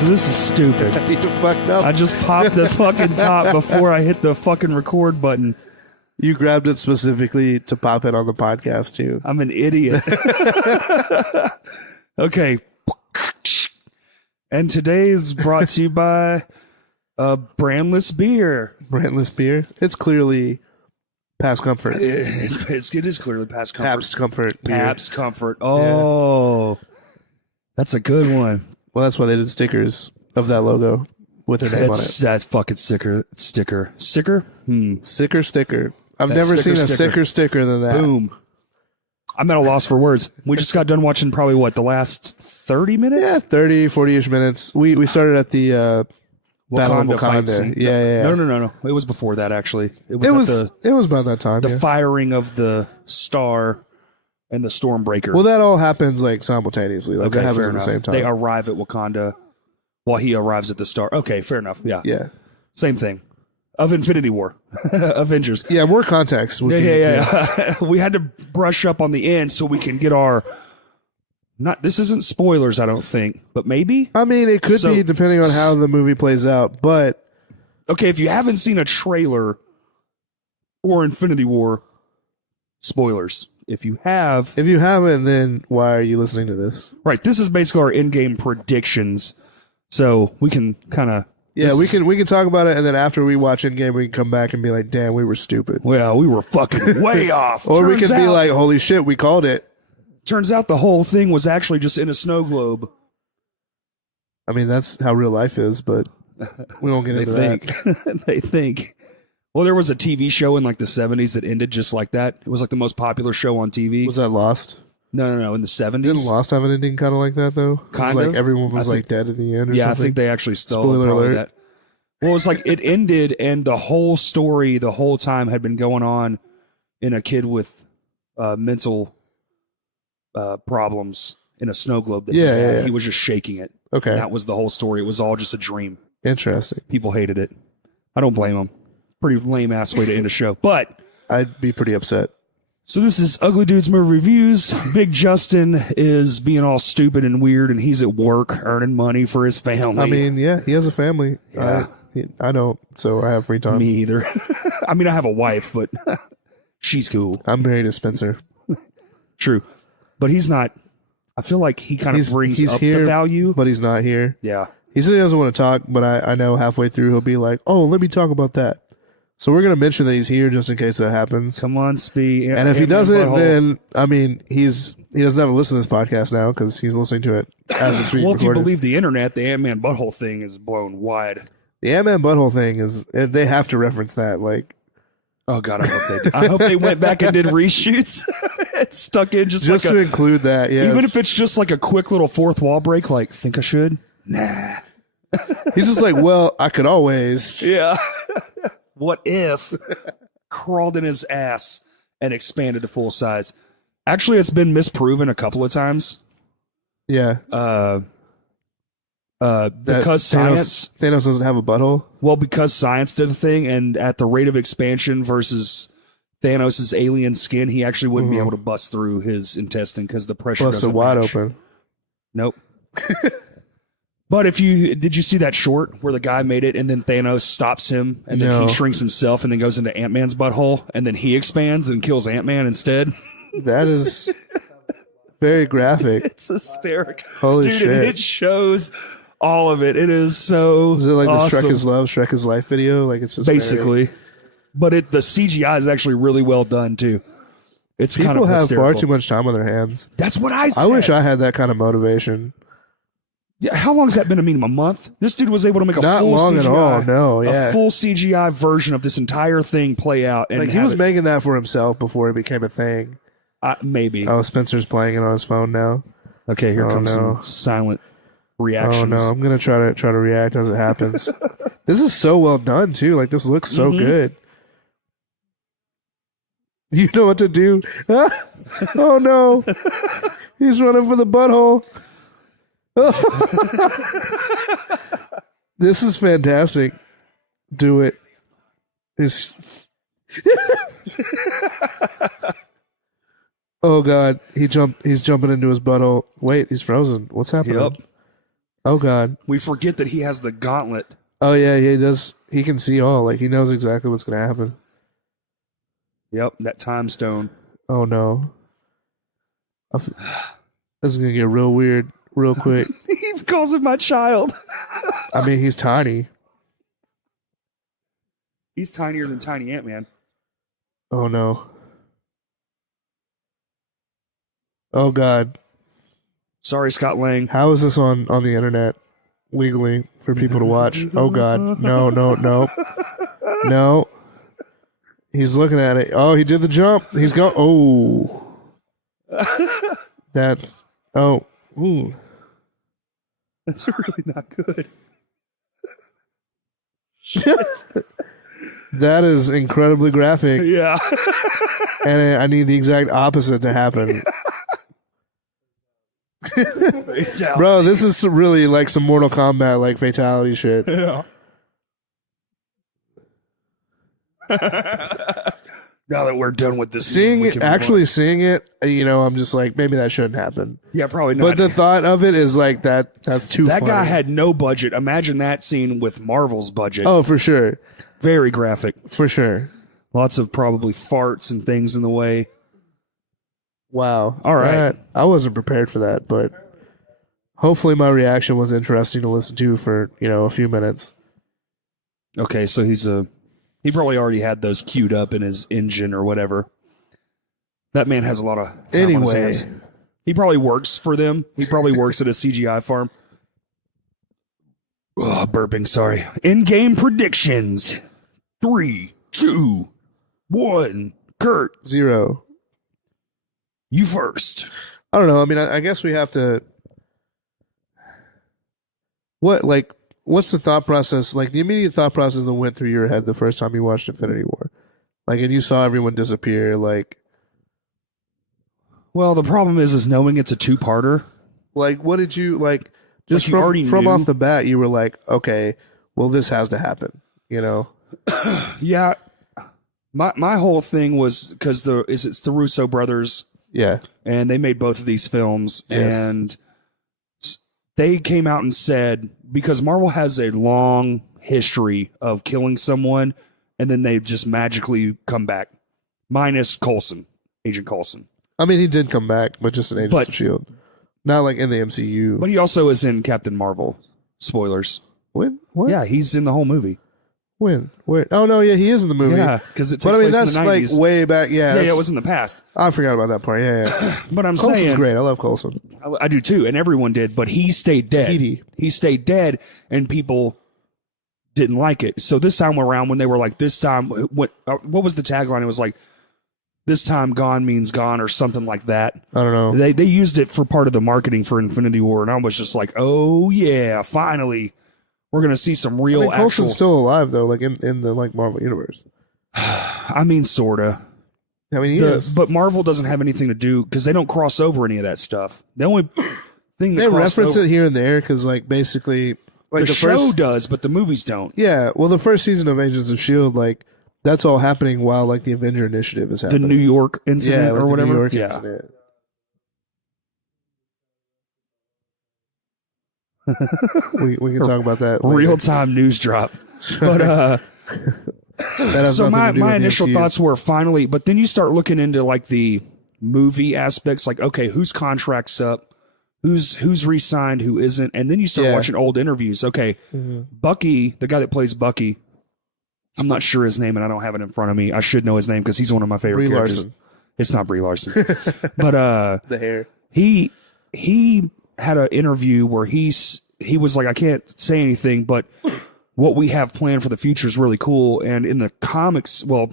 So this is stupid. You fucked up. I just popped the fucking top before I hit the fucking record button. You grabbed it specifically to pop it on the podcast too. I'm an idiot. Okay. And today is brought to you by Brandless Beer. Brandless beer. It's clearly past comfort. It is clearly past comfort. Pabst Comfort beer. Pabst Comfort. Oh, that's a good one. Well, that's why they did stickers of that logo with their name on it. That's fucking sticker. Sicker? Sicker sticker. I've That never sicker seen a sticker. sicker sticker than that. Boom. I'm at a loss for words. We just got done watching probably the last 30 minutes? Yeah, 30, 40-ish minutes. We started at the Battle of fight Wakanda. scene. Yeah. No. It was before that, actually. It was about that time. the yeah. firing of the star and the Stormbreaker. Well, that all happens like simultaneously. Like that happens fair at the enough. same time. They arrive at Wakanda while he arrives at the star. Okay, fair enough. Yeah. Yeah. Same thing. Of Infinity War. Avengers. Yeah, more context. Would be- Yeah. We had to brush up on the end so we can get our... This isn't spoilers, I don't think, but maybe? I mean, it could So- be depending on how the movie plays out, but Okay, if you haven't seen a trailer or Infinity War, spoilers. If you have... if you haven't, then why are you listening to this? Right, this is basically our in-game predictions, so we can kind of... Yeah, we can talk about it, and then after we watch Endgame, we can come back and be like, "Damn, we were stupid," Well, we were fucking way off. or we Turns can be out- like, "Holy shit, we called it." Turns out the whole thing was actually just in a snow globe. I mean, that's how real life is, but we won't get They into think. that. They think. Well, there was a TV show in like the 70s that ended just like that. It was like the most popular show on TV. Was that Lost? No. In the 70s. Didn't Lost have an ending kind of like that though? 'Cause, Kind like of. everyone was I like dead at the end. Or Yeah, something? I think they actually stole Spoiler probably alert. that. Well, it's like it ended, and the whole story, the whole time, had been going on in a kid with mental problems in a snow globe. That he Yeah, had. yeah. He was just shaking it. Okay, And that was the whole story. It was all just a dream. interesting. People hated it. I don't blame them. Pretty lame ass way to end a show. But I'd be pretty upset. so this is Ugly Dudes Movie Reviews. Big Justin is being all stupid and weird, and he's at work earning money for his family. I mean, yeah, he has a family. Yeah. I don't, so I have free time. me either. I mean, I have a wife, but she's cool. I'm married to Spencer. True. But he's not. I feel like he kind of brings he's up here, the value. but he's not here. Yeah. He said he doesn't want to talk, but I know halfway through he'll be like, "Oh, let me talk about that." So we're gonna mention that he's here just in case that happens. Come on, Spee. And if he doesn't, then I mean, he doesn't have to listen to this podcast now because he's listening to it as it's being Well, if you recorded. believe the internet, the Ant-Man butthole thing is blown wide. The Ant-Man butthole thing is they have to reference that. Like, Oh God, I hope they did. I hope they went back and did reshoots. It's stuck in just to like a, include that. Yeah, even if it's just like a quick little fourth wall break. Like, think I should? Nah. he's just like, well, I could always. Yeah. What if crawled in his ass and expanded to full size? Actually, it's been misproven a couple of times. Yeah, Because science, Thanos doesn't have a butthole. well, because science did the thing, and at the rate of expansion versus Thanos' alien skin, he actually wouldn't be able to bust through his intestine because the pressure Plus, doesn't it wide match. open. Nope. But did you see that short where the guy made it and then Thanos stops him and then No. he shrinks himself and then goes into Ant-Man's butthole and then he expands and kills Ant-Man instead? That is very graphic. It's hysterical. Holy Dude, shit. and it shows all of it. It is so Is it like awesome. the Shrek is Love, Shrek is Life video? Like it's just very- Basically. But the CGI is actually really well done too. It's kind people of have hysterical. far too much time on their hands. That's what I said. I wish I had that kind of motivation. Yeah, how long has that been? A month? This dude was able to make a Not full long CGI, at all. No, yeah. a full CGI version of this entire thing play out. And Like he have was it- making that for himself before it became a thing. maybe. Oh, Spencer's playing it on his phone now. Okay, here Oh, comes no. some silent Oh reactions. no, I'm gonna try to react as it happens. This is so well done too. Like this looks so good. You know what to do. Oh no, he's running for the butthole. This is fantastic. Do it. It's... Oh god, he's jumping into his butthole. Wait, he's frozen. What's happening? Yep. Oh God. We forget that he has the gauntlet. Oh yeah, he does. He can see all. Like he knows exactly what's gonna happen. Yep, that time stone. Oh no. This is gonna get real weird real quick. He calls him my child. I mean, he's tiny. He's tinier than Tiny Ant-Man. Oh no. Oh God. Sorry, Scott Lang. How is this on the internet legally for people to watch? Oh God. No, no, no. No. He's looking at it. Oh, he did the jump. He's going. Oh. That's. Oh. Ooh. That's really not good. That is incredibly graphic. Yeah. And I need the exact opposite to happen. Bro, this is really like some Mortal Kombat like fatality shit. Yeah. Now that we're done with this, Seeing it, seeing it, you know, I'm just like, maybe that shouldn't happen. Yeah, probably not. But the thought of it is like that's too that funny. guy had no budget. Imagine that scene with Marvel's budget. Oh, for sure. Very graphic. For sure. Lots of probably farts and things in the way. Wow. All right. I wasn't prepared for that, but hopefully my reaction was interesting to listen to for, you know, a few minutes. Okay, so he probably already had those queued up in his engine or whatever. That man has a lot of time on his hands. He probably works for them. He probably works at a CGI farm. Oh, burping, sorry. In-game predictions. 3, 2, 1. Kurt, 0. you first. I don't know. I mean, I guess we have to. What's the thought process? Like the immediate thought process that went through your head the first time you watched Infinity War, like, and you saw everyone disappear. Like, Well, the problem is knowing it's a two-parter. what did you like? Just Like you already from knew? off the bat, you were like, okay, well, this has to happen. You know? Yeah. My whole thing was because it's the Russo brothers, Yeah. and they made both of these films, Yes. and they came out and said, because Marvel has a long history of killing someone and then they just magically come back, minus Coulson, Agent Coulson. I mean, he did come back, but just in Agents of Shield, not like in the MCU. But he also is in Captain Marvel. Spoilers. When? What? Yeah, he's in the whole movie. When? Wait. Oh no, yeah, he is in the movie. Yeah, because it takes But I mean, place that's in the like 90s. way back. Yeah. Yeah, it was in the past. I forgot about that part. Yeah, yeah. But I'm Coulson's saying, great. I love Coulson. I do too, and everyone did, but he stayed dead. Petey. He stayed dead, and people didn't like it. So this time around, when they were like, this time, what was the tagline? It was like, this time gone means gone, or something like that. I don't know. They used it for part of the marketing for Infinity War, and I was just like, oh yeah, finally, we're gonna see some real actual. Coulson's still alive though, like in the like Marvel universe. I mean, sorta. I mean, he is. But Marvel doesn't have anything to do because they don't cross over any of that stuff. The only thing that They crossed reference over, it here and there because, like, basically, like the show first, does, but the movies don't. yeah. Well, the first season of Agents of Shield, like, that's all happening while like the Avenger Initiative is The happening. New York incident yeah, like or the whatever. New York Yeah. incident. we can talk about that. later. Real time news drop. But That has so nothing to do my with the initial MCU. thoughts were finally, but then you start looking into like the movie aspects, like okay, whose contract's up, who's re-signed, who isn't, and then you start Yeah. watching old interviews. Okay, Bucky, the guy that plays Bucky, I'm not sure his name, and I don't have it in front of me. I should know his name because he's one of my favorite Brie characters. Larson. It's not Brie Larson, but The hair. he had an interview where he was like, I can't say anything, but what we have planned for the future is really cool. And in the comics, well,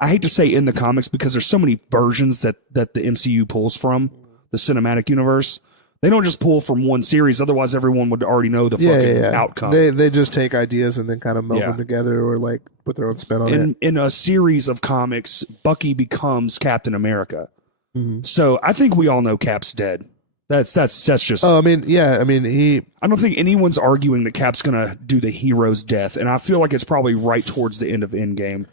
I hate to say in the comics because there's so many versions that the MCU pulls from the cinematic universe. They don't just pull from one series, otherwise everyone would already know the fucking outcome. They just take ideas and then kind of meld Yeah. them together or like put their own spin on it. In a series of comics, Bucky becomes Captain America. Mhm. So I think we all know Cap's dead. That's just. Oh, I mean, yeah. I mean, he. I don't think anyone's arguing that Cap's gonna do the hero's death, and I feel like it's probably right towards the end of Endgame.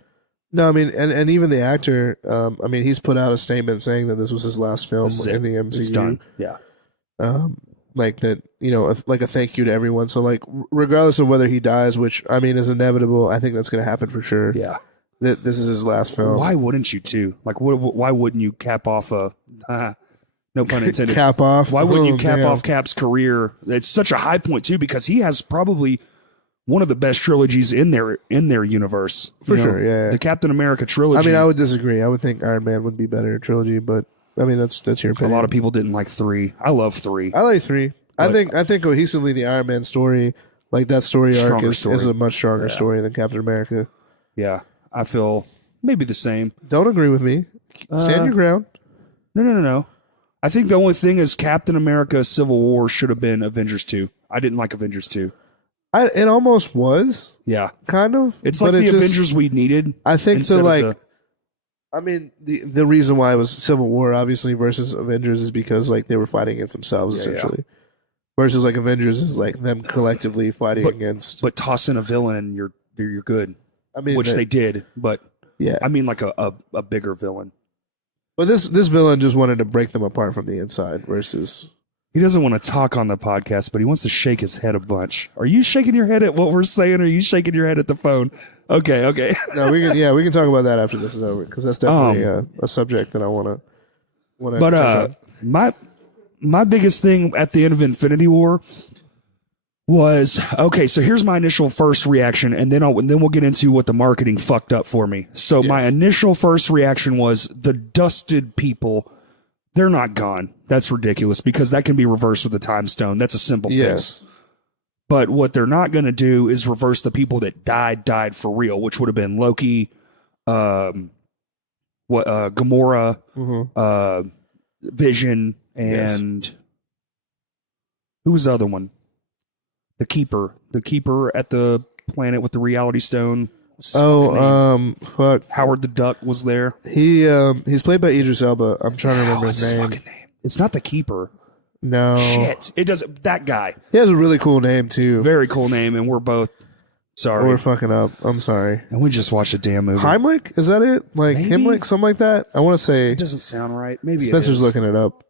No, I mean, and even the actor. I mean, he's put out a statement saying that this was his last film This is it. in the MCU. It's done. Yeah. like that, like a thank you to everyone. So like, regardless of whether he dies, which I mean is inevitable, I think that's going to happen for sure. Yeah. This is his last film. Why wouldn't you too? Like, why wouldn't you cap off a? No pun intended. Cap off. Why wouldn't you Oh, cap damn. off Cap's career? It's such a high point too, because he has probably one of the best trilogies in their universe. For You know, sure, yeah. The Captain America trilogy. I mean, I would disagree. I would think Iron Man would be better trilogy, but I mean, that's your a opinion. lot of people didn't like 3. I love 3. I like 3. I But- think cohesively the Iron Man story, like that story arc, Stronger is story. a much stronger Yeah. story than Captain America. Yeah, I feel maybe the same. Don't agree with me. Stand your ground. No. I think the only thing is Captain America: Civil War should have been Avengers 2. I didn't like Avengers 2. It almost was Yeah, kind of. it's but like the it just- Avengers we needed. I think instead to of like. I mean, the reason why it was Civil War obviously versus Avengers is because like they were fighting against themselves Yeah, yeah. essentially. Versus like Avengers is like them collectively fighting against. but toss in a villain and you're good, I mean, which they did. But yeah. I mean, like a bigger villain. But this villain just wanted to break them apart from the inside. Versus He doesn't want to talk on the podcast, but he wants to shake his head a bunch. Are you shaking your head at what we're saying, or are you shaking your head at the phone? Okay. no, we can talk about that after this is over because that's definitely a subject that I want to But touch on. my biggest thing at the end of Infinity War was, okay, so here's my initial first reaction, and then we'll get into what the marketing fucked up for me. So my initial first reaction was the dusted people. They're not gone. That's ridiculous because that can be reversed with a time stone. That's a simple Yes. fix. But what they're not going to do is reverse the people that died for real, which would have been Loki, Gamora, Mm-hmm. Vision, and who was the other one? The Keeper at the planet with the Reality Stone. What's his fucking name? Fuck. Howard the Duck was there. He's played by Idris Elba. I'm trying to remember What's his his name. fucking name? It's not the Keeper. No. Shit, it doesn't. That guy, He has a really cool name too. very cool name, and we're both sorry. We're fucking up. I'm sorry. And we just watched a damn movie. Heimlich? Is that it? Like Maybe. Himmlich? Something like that? I want to say. It doesn't sound right. Maybe Spencer's it is. looking it up.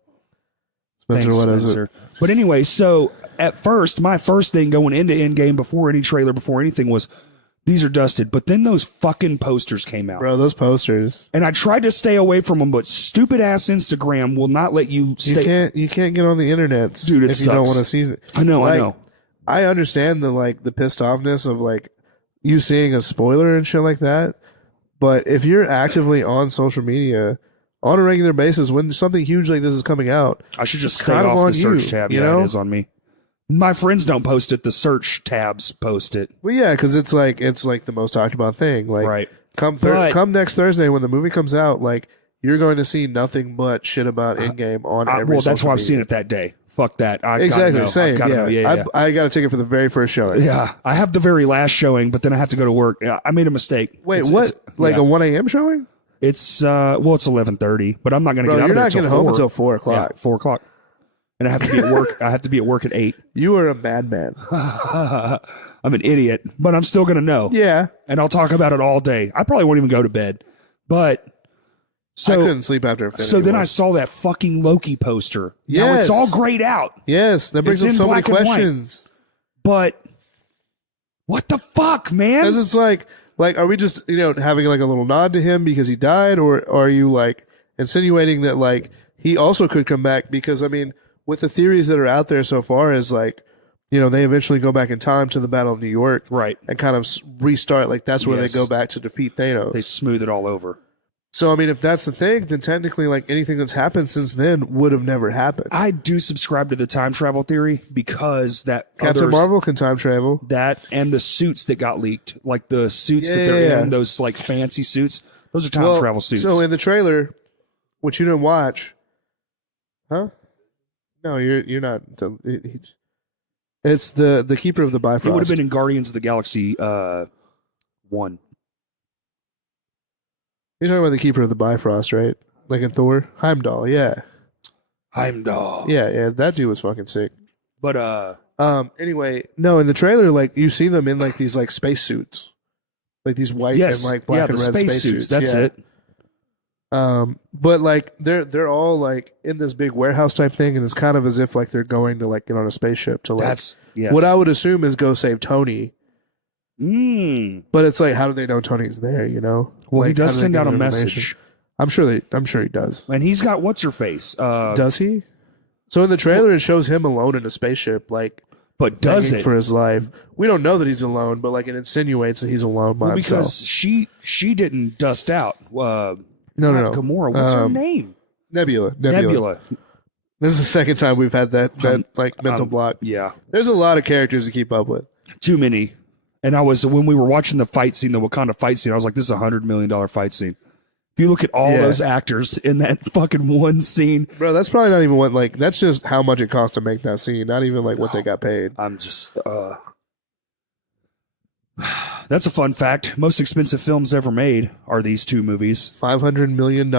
Spencer, Thanks, what is Spencer. it? But anyway, so at first, my first thing going into Endgame before any trailer, before anything was, these are dusted. But then those fucking posters came out. Bro, those posters. And I tried to stay away from them, but stupid ass Instagram will not let you stay. You can't get on the internet, Dude, it if you don't sucks. want to see it. I know. I understand the pissed offness of like you seeing a spoiler and shit like that. But if you're actively on social media on a regular basis when something huge like this is coming out, I should just It's stay kind of off on the search you, tab. you Yeah, know? it is on me. My friends don't post it. The search tabs post it. well, yeah, because it's like the most talked about thing. Like, Right. come next Thursday when the movie comes out, like you're going to see nothing but shit about Endgame on every. Well, that's social why I'm media. seeing it that day. Fuck that. I Exactly gotta the same. know. I've gotta Yeah, know. I got a ticket for the very first showing. Yeah, I have the very last showing, but then I have to go to work. Yeah, I made a mistake. Wait, It's- what? it's- Like yeah. a 1 a.m. showing? It's it's 11:30, but I'm not going to Bro, get out you're of there not getting home until 4 o'clock. Yeah, 4 o'clock, and I have to be at work. I have to be at work at 8. You are a madman. I'm an idiot, but I'm still going to know. Yeah, And I'll talk about it all day. I probably won't even go to bed. But I so couldn't sleep after Infinity so then War. I saw that fucking Loki poster. Now Yes. it's all grayed out, Yes, that brings It's up in so many black and white. questions. but what the fuck, man? Because it's like, are we just having like a little nod to him because he died, or are you like insinuating that like he also could come back? Because I mean, with the theories that are out there so far, is like they eventually go back in time to the Battle of New York, Right. and kind of restart. Like that's where Yes. they go back to defeat Thanos. They smooth it all over. So I mean, if that's the thing, then technically, like anything that's happened since then would have never happened. I do subscribe to the time travel theory because that Captain others- Marvel can time travel. that and the suits that got leaked, like the suits that Yeah, they're yeah. in, those like fancy suits, those are time Well, travel suits. So in the trailer, which you didn't watch, huh? No, you're not. It's the Keeper of the Bifrost. it would have been in Guardians of the Galaxy 1. You're talking about the Keeper of the Bifrost, right? Like in Thor, Heimdall. Yeah, Heimdall. yeah. That dude was fucking sick. But Anyway, no, in the trailer, like you see them in like these like space suits, like these white yes, and like black yeah, and the red space suits. That's yeah. it. But like they're all like in this big warehouse type thing, and it's kind of as if like they're going to like get on a spaceship to like That's yes. what I would assume is go save Tony. Mm. But it's like, how do they know Tony's there? You know? Well, he Like, how does do they send get out a information? message, I'm sure he does. and he's got what's her face. Does he? So in the trailer, it shows him alone in a spaceship, like but does begging it? for his life. We don't know that he's alone, but like it insinuates that he's alone by Well, himself. because she didn't dust out. No. Gamora. What's her name? Nebula. Nebula. This is the second time we've had that like mental block. Yeah, There's a lot of characters to keep up with. too many. And when we were watching the fight scene, the Wakanda fight scene, I was like, this is $100 million fight scene. If you look at all Yeah. those actors in that fucking one scene, Bro, that's probably not even what like that's just how much it cost to make that scene, not even like what they got paid. I'm just that's a fun fact. Most expensive films ever made are these two movies, $500 million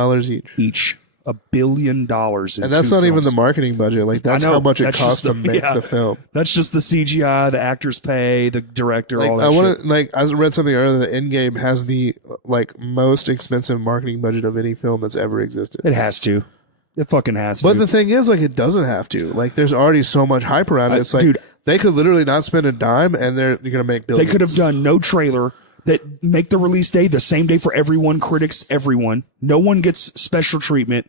each. $1 billion. And that's not even the marketing budget. Like that's know. how much it That's costs just to make the film. That's just the CGI, the actors pay, the director, Like all that I shit. want to like I read something earlier that Endgame has the like most expensive marketing budget of any film that's ever existed. It has to. It fucking has But to. the thing is, like, it doesn't have to. Like, there's already so much hype around it. It's like, dude, they could literally not spend a dime, and they're gonna make They billions. could have done no trailer that make the release day the same day for everyone, critics, everyone. No one gets special treatment.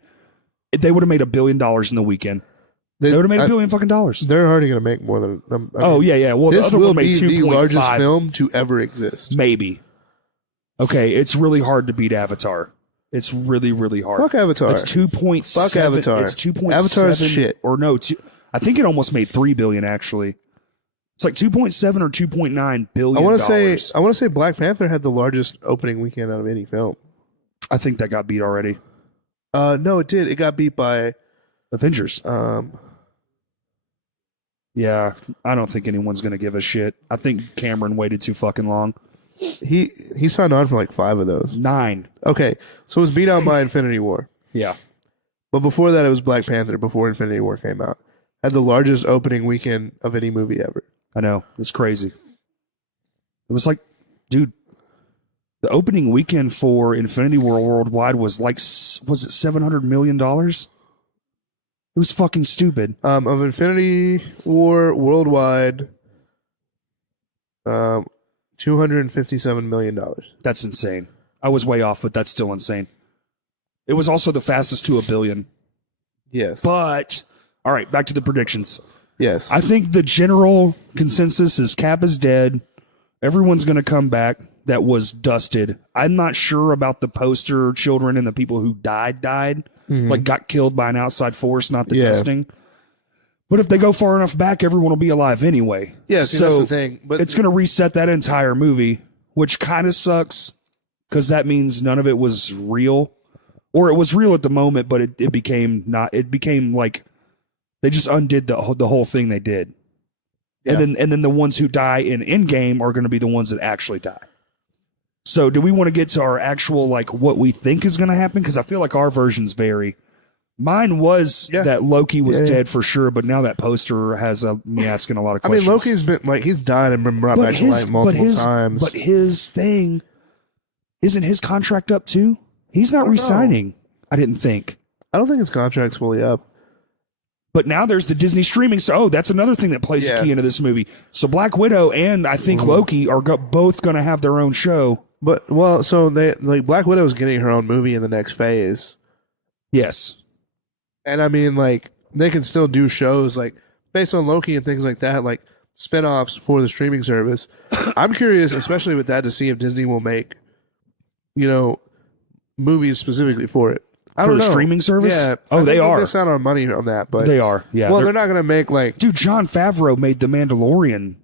They would have made $1 billion in the weekend. They would have made $1 billion fucking dollars. They're already gonna make more than. I mean, Oh yeah. Well, the this other will one made be the 2.5. largest film to ever exist. Maybe. Okay, it's really hard to beat Avatar. It's really, really hard. Fuck Avatar. It's 2.7. Fuck Avatar. It's 2.7. Avatar's shit. Or no, I think it almost made $3 billion actually. It's like 2.7 or 2.9 billion. I want to say Black Panther had the largest opening weekend out of any film. I think that got beat already. No, it did. It got beat by Avengers. Yeah, I don't think anyone's gonna give a shit. I think Cameron waited too fucking long. he signed on for like 5 of those. 9. Okay, so it was beat out by Infinity War. Yeah. But before that, it was Black Panther. Before Infinity War came out, had the largest opening weekend of any movie ever. I know. It's crazy. It was like, dude, the opening weekend for Infinity War worldwide was like, was it $700 million? It was fucking stupid. Of Infinity War worldwide, $257 million. That's insane. I was way off, but that's still insane. It was also the fastest to $1 billion. Yes. But, all right, back to the predictions. Yes. I think the general consensus is Cap is dead. Everyone's going to come back that was dusted. I'm not sure about the poster children and the people who died, like got killed by an outside force, not the Yeah. dusting. But if they go far enough back, everyone will be alive anyway. Yeah, see, that's the thing. But it's going to reset that entire movie, which kind of sucks because that means none of it was real. Or it was real at the moment, but it became not. It became like they just undid the whole thing they did. Yeah. And then the ones who die in Endgame are going to be the ones that actually die. So do we want to get to our actual, like, what we think is going to happen? Because I feel like our versions vary. Mine was that Loki was dead for sure, but now that poster has me asking a lot of I questions. mean, Loki's been like he's died and been brought back to life multiple times. But his thing, isn't his contract up too? He's not re-signing, I didn't think. I don't think his contract's fully up. But now there's the Disney streaming. So, that's another thing that plays a key into this movie. So Black Widow and I think Loki are both going to have their own show. But so they like Black Widow is getting her own movie in the next phase. Yes. And I mean, like, they can still do shows like based on Loki and things like that, like spinoffs for the streaming service. I'm curious, especially with that, to see if Disney will make, movies specifically for it. I For don't the know. streaming service? Yeah. Oh, they are. They miss out on money on that, but They are. Yeah. Well, they're not going to make like. Dude, John Favreau made The Mandalorian.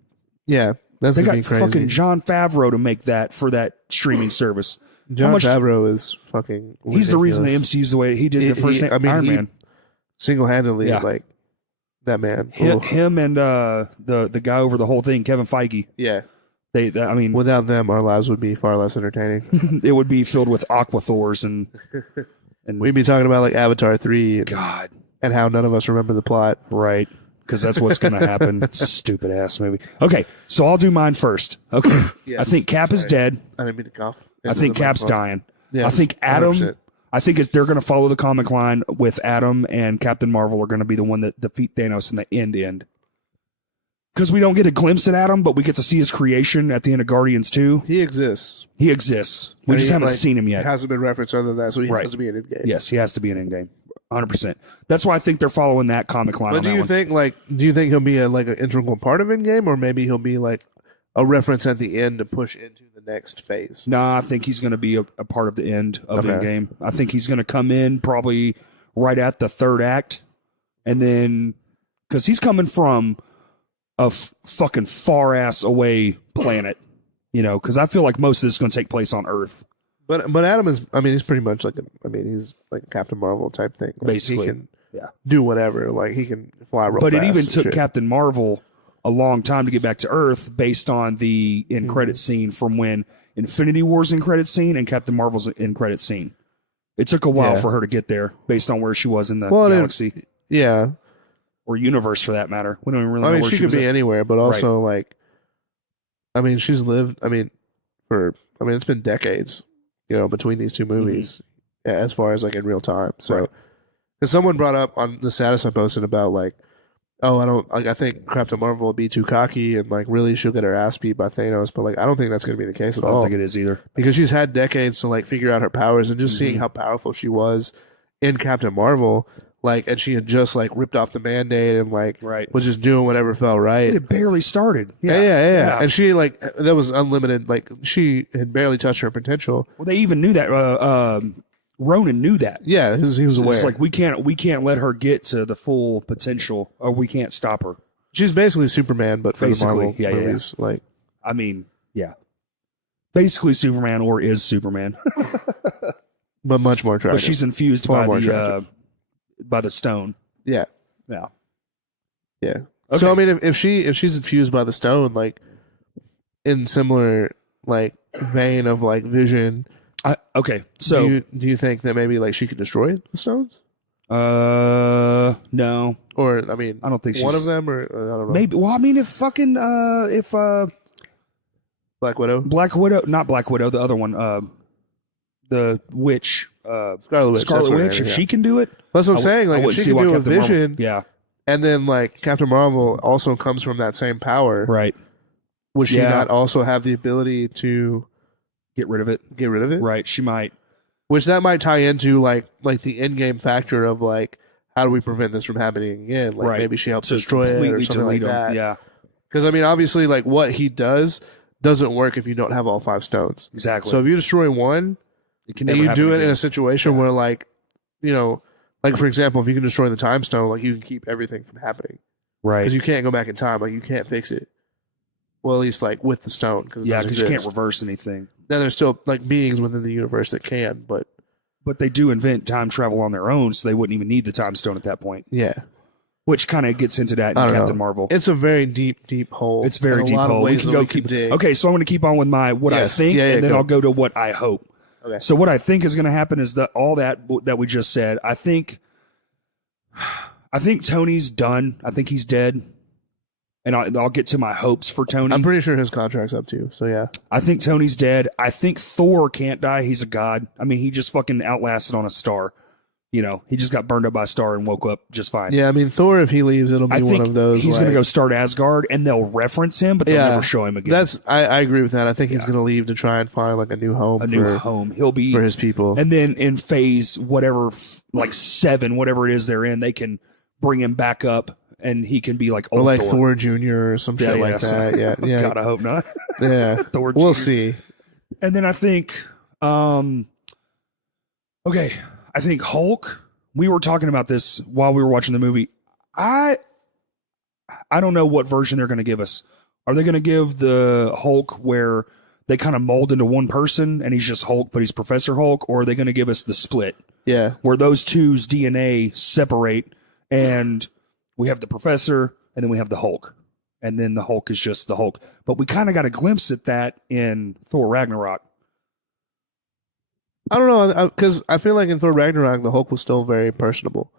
Yeah, that's They going to got be crazy. fucking John Favreau to make that for that streaming service. John much- Favreau is fucking. He's the reason the ridiculous. MCU's the way he did the first Iron Man. Single-handedly, Yeah. like that man. Him and the guy over the whole thing, Kevin Feige. Yeah. I mean, Without them, our lives would be far less entertaining. it would be filled with Aquathors and We'd be talking about like Avatar 3 God, and how none of us remember the plot. right? Because that's what's going to happen. Stupid ass movie. Okay, so I'll do mine first. Okay, Yeah. I think Cap is dead. I didn't mean to cough. I think Cap's dying. Yes, I think Adam. 100%. I think they're going to follow the comic line with Adam and Captain Marvel are going to be the one that defeat Thanos in the end. Because we don't get a glimpse at Adam, but we get to see his creation at the end of Guardians 2. He exists. He exists. We And just he, haven't like, seen him yet. Hasn't been referenced other than that, so he Right. has to be an in-game. Yes, he has to be an Endgame. 100%. That's why I think they're following that comic line But on do that you one. think he'll be like an integral part of in-game, or maybe he'll be like a reference at the end to push into the next phase? Nah, I think he's going to be a part of the end of Okay. Endgame. I think he's going to come in probably right at the third act. And then, because he's coming from a fucking far-ass away planet, you know, because I feel like most of this is going to take place on Earth. But Adam is, I mean, he's pretty much like he's like a Captain Marvel type thing. Like, Basically, he can yeah. do whatever. Like he can fly real But fast. it even and took shit. Captain Marvel a long time to get back to Earth based on the end credit scene from when Infinity War's in credit scene and Captain Marvel's in credit scene. It took a while Yeah. for her to get there based on where she was in the Well, galaxy Yeah, or universe for that matter. We don't even really I know mean, where she could was be at. anywhere, but also like, I mean, she's lived. I mean, it's been decades, you know, between these two movies, as far as like in real time. So, Right. because someone brought up on the status I posted about like, oh, I don't like. I think Captain Marvel will be too cocky and like really she'll get her ass beat by Thanos, but like I don't think that's going to be the case at I don't all think it is either. because she's had decades to like figure out her powers and just seeing how powerful she was in Captain Marvel. Like, and she had just like ripped off the Band-Aid and like Right. was just doing whatever felt right. It barely started. Yeah. And she like that was unlimited. Like she had barely touched her potential. Well, they even knew that. Ronan knew that. Yeah, he was aware. It's like we can't let her get to the full potential, or we can't stop her. She's basically Superman, but for Basically, the Marvel yeah. movies. Like, I mean, yeah, basically Superman or is Superman, but much more attractive. but she's infused Far by more the attractive. by the stone. Yeah. Yeah. Okay. So I mean, if she's infused by the stone, like in similar like vein of like Vision, Okay. So do you think that maybe like she could destroy the stones? no, Or I mean, I don't think one she's of them, or I don't know. maybe. Well, I mean, if fucking if Black Widow, Black Widow, not Black Widow, the other one, the witch, Scarlet Witch, that's her Witch, name, if yeah. she can do it, That's what I'm I saying. Like, if wouldn't she see can why do it with Captain Marvel- Vision, yeah, and then like Captain Marvel also comes from that same power, right. would she Yeah. not also have the ability to Get rid of it. get rid of it? Right. She might. Which that might tie into like the end game factor of like how do we prevent this from happening again? Like Right. maybe she helps To destroy it or completely something like delete 'em. that. Yeah. Because I mean, obviously, like what he does doesn't work if you don't have all 5 stones. Exactly. So if you destroy one it can and never you happen do it again. in a situation where like, you know, like for example, if you can destroy the time stone, like you can keep everything from happening right. because you can't go back in time. Like you can't fix it. Well, at least like with the stone, because Yeah, because you can't reverse anything. Then there's still like beings within the universe that can, but But they do invent time travel on their own, so they wouldn't even need the time stone at that point. yeah, Which kind of gets into that in I don't Captain know. Marvel. It's a very deep hole. It's very and a deep lot of hole. We ways can that go we keep. dig. Okay, so I'm going to keep on with my what I Yes. think, Yeah, and then go. I'll go to what I hope. Okay. So what I think is going to happen is that all that we just said. I think Tony's done. I think he's dead, and I'll get to my hopes for Tony. I'm pretty sure his contract's up too. So yeah, I think Tony's dead. I think Thor can't die. He's a god. I mean, he just fucking outlasted on a star. You know, he just got burned up by a star and woke up just fine. yeah. I mean, Thor, if he leaves, it'll be I one think of those. he's going like- to go start Asgard, and they'll reference him, but they'll Yeah, never show him again. That's I agree with that. I think he's going to leave to try and find like a new home a for, new home. He'll be for his people. and then in phase whatever, like 7, whatever it is they're in, they can bring him back up, and he can be like or old like Thor. Thor Jr. or some shit like that. Yeah, yeah, God, I hope not. yeah. Thor We'll Jr.. see. And then I think, okay, I think Hulk. We were talking about this while we were watching the movie. I don't know what version they're going to give us. Are they going to give the Hulk where they kind of mold into one person and he's just Hulk, but he's Professor Hulk? Or are they going to give us the split Yeah, where those two's DNA separate and we have the Professor and then we have the Hulk? And then the Hulk is just the Hulk. But we kind of got a glimpse at that in Thor Ragnarok. I don't know because I feel like in Thor Ragnarok the Hulk was still very personable.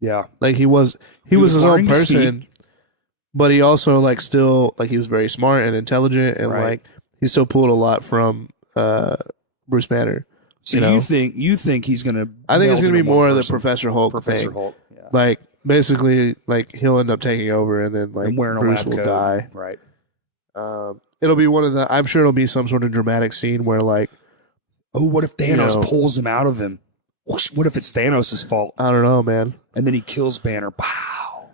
Yeah. Like he was was his own learning to person, but he also like still like he was very smart and intelligent and Right. like he still pulled a lot from Bruce Banner. So you know, you think he's gonna? I think it's meld gonna be into one more of the person. Professor Hulk Professor thing. Hulk. Yeah. Like basically, like he'll end up taking over, and then like And wearing a Bruce lab will coat. die. Right. It'll be one of the. I'm sure it'll be some sort of dramatic scene where like Oh, what if Thanos know. pulls him out of him? What if it's Thanos' fault? I don't know, man. And then he kills Banner. Pow.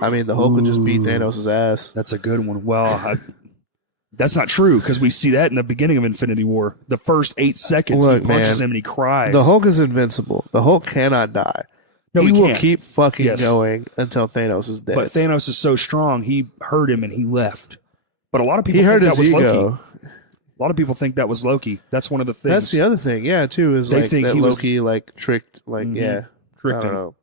I mean, the Hulk would just beat Ooh. Thanos' ass. That's a good one. Well, that's not true because we see that in the beginning of Infinity War. The first 8 seconds, Look, he punches man, him and he cries. The Hulk is invincible. The Hulk cannot die. No, he he will can't. keep fucking Yes. going until Thanos is dead. But Thanos is so strong, he hurt him and he left. But a lot of people he think hurt that his was ego. Loki. A lot of people think that was Loki. That's one of the things. That's the other thing, yeah, too, is They like think that he was- Loki like tricked, like Mhm. yeah, Tricked I don't him. know.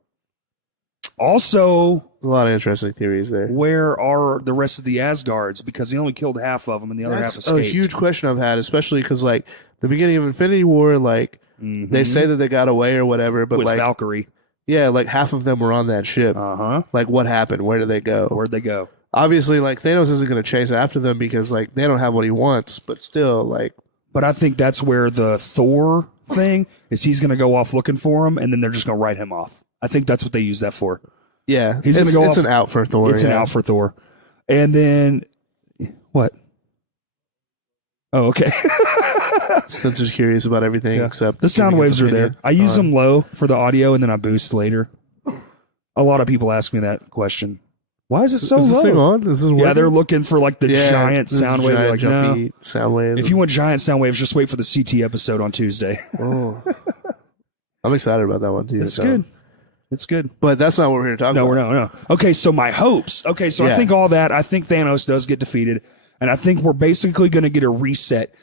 Also, A lot of interesting theories there. where are the rest of the Asgards? Because he only killed half of them and the other half That's escaped. a huge question I've had, especially because like the beginning of Infinity War, like Mhm. they say that they got away or whatever, but with like Valkyrie. yeah, like half of them were on that ship. Uh-huh. Like what happened? Where did they go? Where'd they go? Obviously, like Thanos isn't going to chase after them because like they don't have what he wants, but still, like But I think that's where the Thor thing is. He's going to go off looking for him, and then they're just going to write him off. I think that's what they use that for. yeah, He's gonna it's, go it's off- an out for Thor. It's an yeah. out for Thor. And then what? Oh, okay. Spencer's curious about everything Yeah. except The sound giving his waves are there. opinion I use on- them low for the audio, and then I boost later. A lot of people ask me that question. Why is it so Is this low? thing on? Is this Yeah, working? they're looking for like the Yeah, giant this sound wave. They're like, giant no. jumpy sound waves. If you want giant sound waves, just wait for the CT episode on Tuesday. oh. I'm excited about that one too. It's so. good. It's good. but that's not what we're here to talk No, about. we're not. No. Okay, so my hopes. Okay, so I Yeah. think all that. I think Thanos does get defeated, and I think we're basically going to get a reset.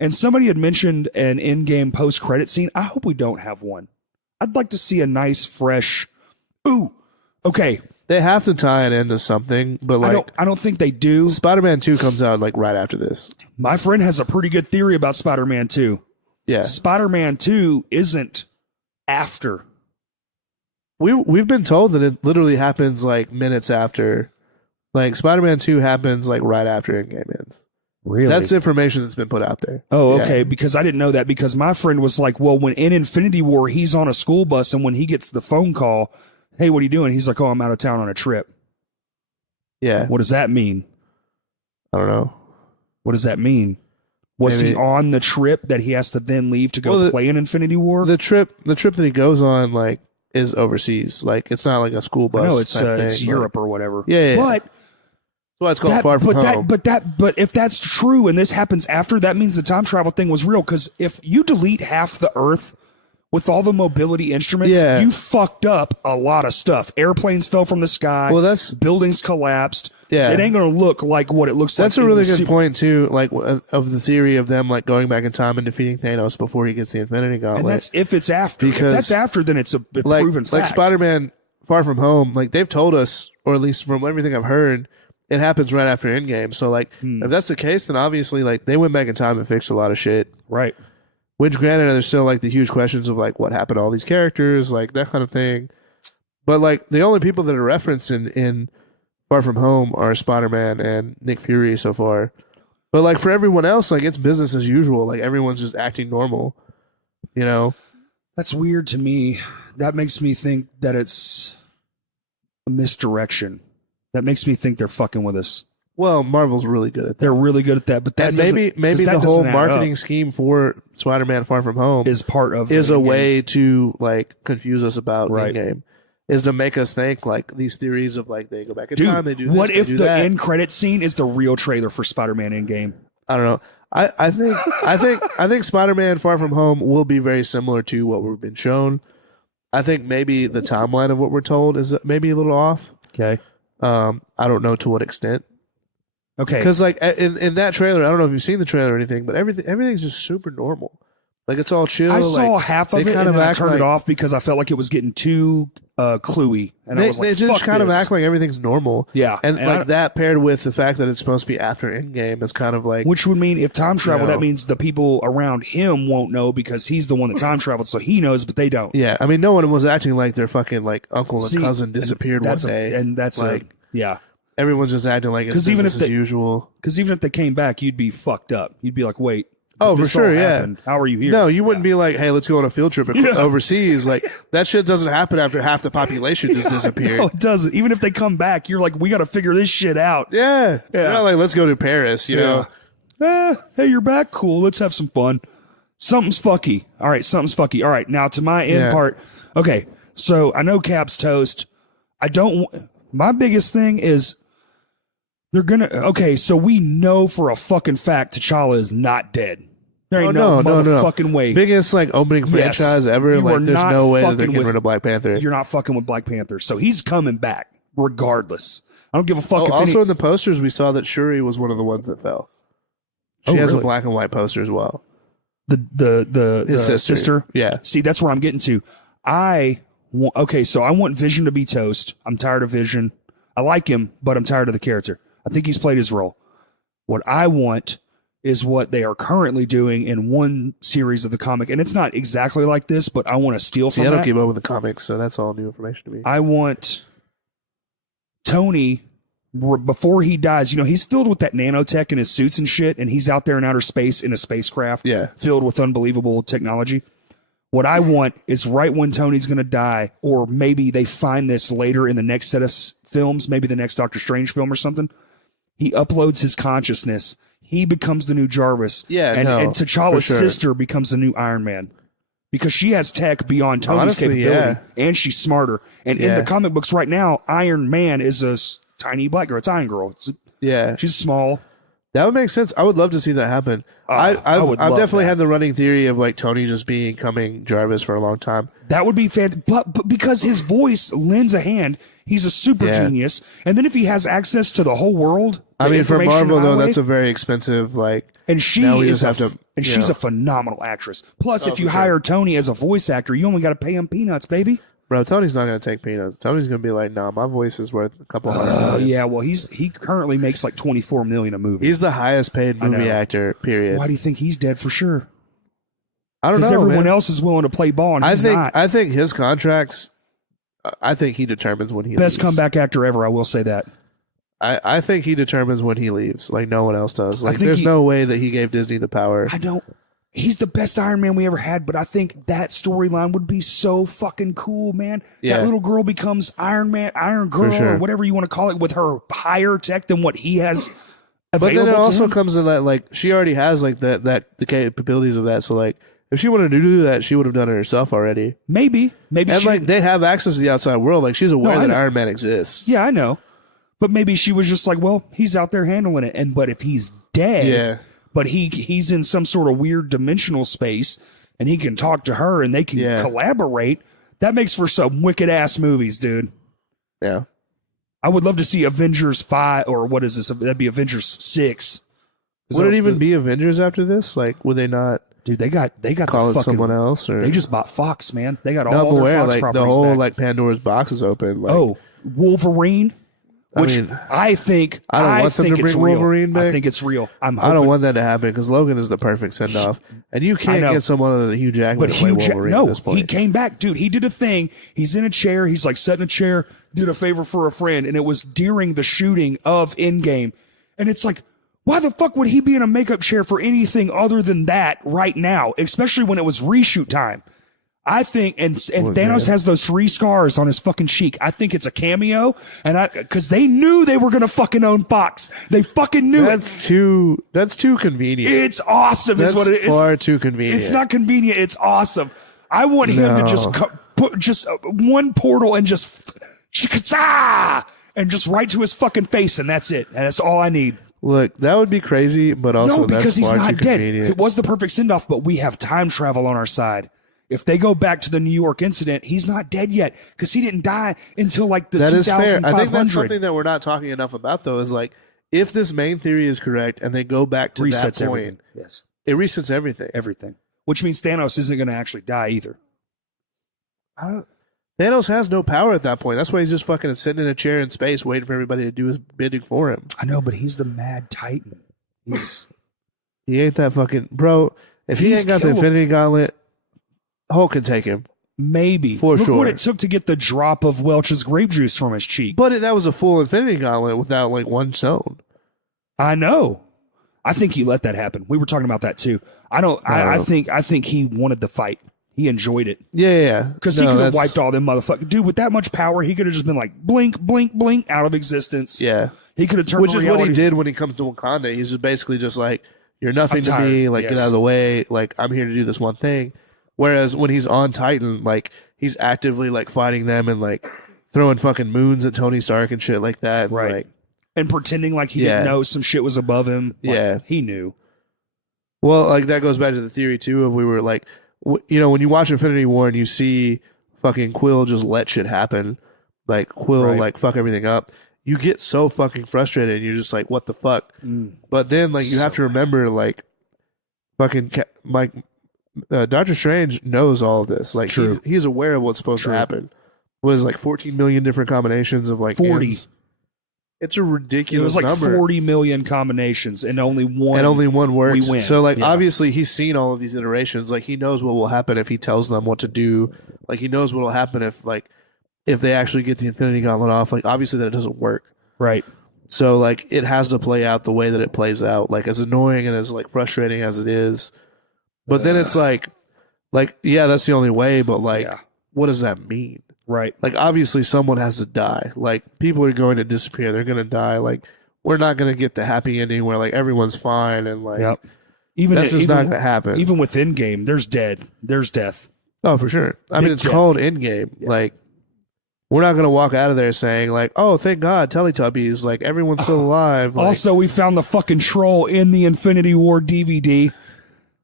And somebody had mentioned an in-game post-credit scene. I hope we don't have one. I'd like to see a nice, fresh. Ooh, okay. They have to tie it into something, but like I don't think they do. Spider-Man 2 comes out like right after this. My friend has a pretty good theory about Spider-Man 2. Yeah, Spider-Man 2 isn't after. we've been told that it literally happens like minutes after. Like Spider-Man 2 happens like right after Endgame ends. Really? That's information that's been put out there. Oh, Yeah. okay. Because I didn't know that. Because my friend was like, well, when in Infinity War, he's on a school bus, and when he gets the phone call, hey, what are you doing? He's like, oh, I'm out of town on a trip. Yeah, What does that mean? I don't know. What does that mean? Was he Maybe- on the trip that he has to then leave to go Well, play in Infinity War? The trip that he goes on like is overseas. Like it's not like a school bus. No, it's type thing, it's but- Europe or whatever. Yeah, yeah, But That's why it's called that, Far From Home. but if that's true and this happens after, that means the time travel thing was real. Because if you delete half the Earth with all the mobility instruments, Yeah. you fucked up a lot of stuff. Airplanes fell from the sky. Well, that's- buildings collapsed. Yeah. It ain't gonna look like what it looks That's like. a in really the good super- point too. Like of the theory of them like going back in time and defeating Thanos before he gets the Infinity And Gauntlet. that's if it's after. If Because- that's after, then it's a like proven fact. Spider-Man Far From Home. Like they've told us, or at least from everything I've heard, it happens right after Endgame. So like if that's the case, then obviously like they went back in time and fixed a lot of shit. Right. Which, granted, there's still like the huge questions of like what happened to all these characters, like that kind of thing. But like the only people that are referenced in Far From Home are Spider-Man and Nick Fury so far. But like for everyone else, like it's business as usual. Like everyone's just acting normal, you know? That's weird to me. That makes me think that it's a misdirection. That makes me think they're fucking with us. Well, Marvel's really good at that. They're really good at that, but that And maybe doesn't- 'cause the that whole doesn't add marketing up. scheme for Spider-Man Far From Home is part of is the a game. way to like confuse us about Right. Endgame. Is to make us think like these theories of like they go back in Dude, time, they do this, what they if do the that. end credit scene is the real trailer for Spider-Man Endgame? I don't know. I think Spider-Man Far From Home will be very similar to what we've been shown. I think maybe the timeline of what we're told is maybe a little off. Okay. I don't know to what extent. Okay. Because like in that trailer, I don't know if you've seen the trailer or anything, but everything's just super normal. Like it's all chill. I saw like, half of they it kind and of then I act turned it like- off because I felt like it was getting too cluey. And I They, was like, they just fuck kind of this. act like everything's normal. Yeah. And, like I- that paired with the fact that it's supposed to be after Endgame is kind of like Which would mean if time travel, know. that means the people around him won't know because he's the one that time traveled, so he knows, but they don't. yeah. I mean, no one was acting like their fucking like uncle and See, cousin disappeared one That's day. and that's like yeah. everyone's just acting like it's 'Cause even business if as they- usual. Because even if they came back, you'd be fucked up. You'd be like, wait, Oh, for This all sure, yeah. happened. How are you here? No, you wouldn't be like, hey, let's go on a field trip overseas. Like, that shit doesn't happen after half the population just disappeared. No, it doesn't. Even if they come back, you're like, we got to figure this shit out. Yeah. You're not like, let's go to Paris, you know? Hey, you're back. Cool. Let's have some fun. Something's fucky. All right, something's fucky. All right, now to my end part. Okay, so I know Cap's toast. My biggest thing is they're gonna. Okay, so we know for a fucking fact T'Challa is not dead. There ain't no motherfucking way. Biggest like opening franchise ever. You are Like, there's not no way that they're fucking getting with- rid of Black Panther. You're not fucking with Black Panther, so he's coming back regardless. I don't give a fuck. if Also, any- in the posters, we saw that Shuri was one of the ones that fell. She has really? a black and white poster as well. the His sister. Yeah. See, that's where I'm getting to. Okay, so I want Vision to be toast. I'm tired of Vision. I like him, but I'm tired of the character. I think he's played his role. What I want is what they are currently doing in one series of the comic, and it's not exactly like this, but I want to steal See, from I don't that. keep up with the comics, so that's all new information to me. I want Tony, before he dies, he's filled with that nanotech in his suits and shit, and he's out there in outer space in a spacecraft filled with unbelievable technology. What I want is right when Tony's going to die, or maybe they find this later in the next set of films, maybe the next Doctor Strange film or something, he uploads his consciousness. He becomes the new Jarvis. And T'Challa's sister becomes the new Iron Man. Because she has tech beyond Tony's capability, and she's smarter. And in the comic books right now, Iron Man is a tiny black girl. It's Iron Girl. She's small. That would make sense. I would love to see that happen. I've definitely had the running theory of like Tony just becoming Jarvis for a long time. That would be fantastic. But because his voice lends a hand, he's a super genius. And then if he has access to the whole world, I mean, for Marvel though, that's a very expensive And she's a phenomenal actress. Plus, if you hire Tony as a voice actor, you only got to pay him peanuts, baby. Bro, Tony's not going to take peanuts. Tony's going to be like, nah, my voice is worth a couple hundred million. Yeah, well, he currently makes like $24 million a movie. He's the highest paid movie actor, period. Why do you think he's dead for sure? I don't know, Because everyone man. else is willing to play ball, and he's not. I think his contracts, I think he determines when he leaves. Best comeback actor ever, I will say that. I think he determines when he leaves, like no one else does. Like, think there's no way that he gave Disney the power. He's the best Iron Man we ever had, but I think that storyline would be so fucking cool, man. Yeah. That little girl becomes Iron Man, Iron Girl, or whatever you want to call it, with her higher tech than what he has available. But then it to also him. comes in that, like, she already has like the capabilities of that. So like, if she wanted to do that, she would have done it herself already. Maybe And like, they have access to the outside world. Like, she's aware I that know. Iron Man exists. Yeah, I know. But maybe she was just like, well, he's out there handling it. But if he's dead, but he's in some sort of weird dimensional space and he can talk to her and they can collaborate, that makes for some wicked ass movies, dude. Yeah. I would love to see Avengers 5, or what is this? That'd be Avengers 6. Would it even be Avengers after this? Like, would they not Dude, they got call the it someone else? Or They just bought Fox, man. They got no, all I'm their aware. Fox Like, properties the whole back. like Pandora's box is open. Like, Wolverine. Which I don't want them to it's bring real. Wolverine back. I think it's real. I don't want that to happen because Logan is the perfect send off, and you can't get someone other than Hugh Jackman But to play Hugh Wolverine at this point. he came back, dude. He did a thing. He's in a chair. He's like sat in a chair, did a favor for a friend, and it was during the shooting of Endgame. And it's like, why the fuck would he be in a makeup chair for anything other than that right now? Especially when it was reshoot time. I think, and Thanos has those 3 scars on his fucking cheek. I think it's a cameo, and because they knew they were gonna fucking own Fox. They fucking knew That's too convenient. It's awesome. That's is what it is. far too convenient. It's not convenient. It's awesome. I want him to just put just one portal and just and just right to his fucking face, and that's it. And that's all I need. Look, that would be crazy, but also No, because that's he's far not too dead. convenient. It was the perfect send off, but we have time travel on our side. If they go back to the New York incident, he's not dead yet because he didn't die until like the That is fair. 2500. I think that's something that we're not talking enough about, though, is like, if this main theory is correct and they go back to resets that point, everything. Yes, it resets everything. everything. Which means Thanos isn't going to actually die either. Thanos has no power at that point. That's why he's just fucking sitting in a chair in space waiting for everybody to do his bidding for him. I know, but he's the Mad Titan. He ain't that fucking... Bro, if he He's ain't got the killed. Infinity Gauntlet, Hulk can take him. Maybe. For Look sure. what it took to get the drop of Welch's grape juice from his cheek. But that was a full Infinity Gauntlet without, like, one stone. I know. I think he let that happen. We were talking about that too. I think he wanted the fight. He enjoyed it. Yeah. Because he could have wiped all them motherfuckers. Dude, with that much power, he could have just been like, blink, blink, blink, out of existence. Yeah. He could have turned Which is reality. what he did when he comes to Wakanda. He's just basically just like, you're nothing to I'm me. tired. Like, Yes. get out of the way. Like, I'm here to do this one thing. Whereas when he's on Titan, like, he's actively, like, fighting them and, like, throwing fucking moons at Tony Stark and shit like that. Right. Like, And pretending like he Yeah. didn't know some shit was above him. Like, Yeah. He knew. well, like, that goes back to the theory, too, of we were, like, you know, when you watch Infinity War and you see fucking Quill just let shit happen, like, Quill, Right. like, fuck everything up, you get so fucking frustrated and you're just like, what the fuck? But then, like, you have to remember, like, fucking, Doctor Strange knows all of this. Like, True. he's aware of what's supposed True. to happen. What is it, like 14 million different combinations of, like, 40. ends? It's a It ridiculous was like number. 40 million combinations and only one. And only one works. we win. So, like, Yeah. obviously, he's seen all of these iterations. Like, he knows what will happen if he tells them what to do. Like, he knows what will happen if they actually get the Infinity Gauntlet off. Like, obviously, that it doesn't work. Right. So, like, it has to play out the way that it plays out. Like, as annoying and as, like, frustrating as it is. But then it's like, yeah, that's the only way. But, like, Yeah. what does that mean? Right. Like, obviously, someone has to die. Like, people are going to disappear. They're going to die. Like, we're not going to get the happy ending where, like, everyone's fine and, like, Yep. Even that's just even, not going to happen. Even with Endgame, there's death. Oh, for sure. I mean, it's death. called Endgame. Yeah. Like, we're not going to walk out of there saying, like, oh, thank God, Teletubbies. Like, everyone's still alive. Like, Also, we found the fucking troll in the Infinity War DVD.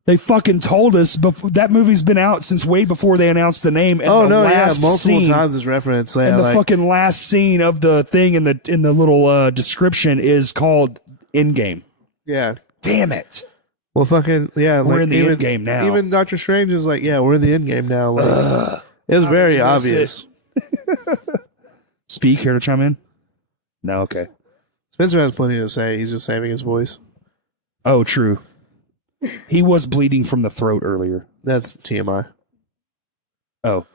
They fucking told us, but that movie's been out since way before they announced the name. And oh, the no, yeah. last Multiple scene, times it's referenced. Yeah, And the like, fucking last scene of the thing in the little description is called Endgame. yeah. Damn it. Well, fucking, yeah. We're like, in the even, Endgame now. Even Doctor Strange is like, yeah, we're in the Endgame now. Like, it's very miss obvious. Speak, here to chime in? No, okay. Spencer has plenty to say. He's just saving his voice. Oh, true. He was bleeding from the throat earlier. That's TMI. Oh.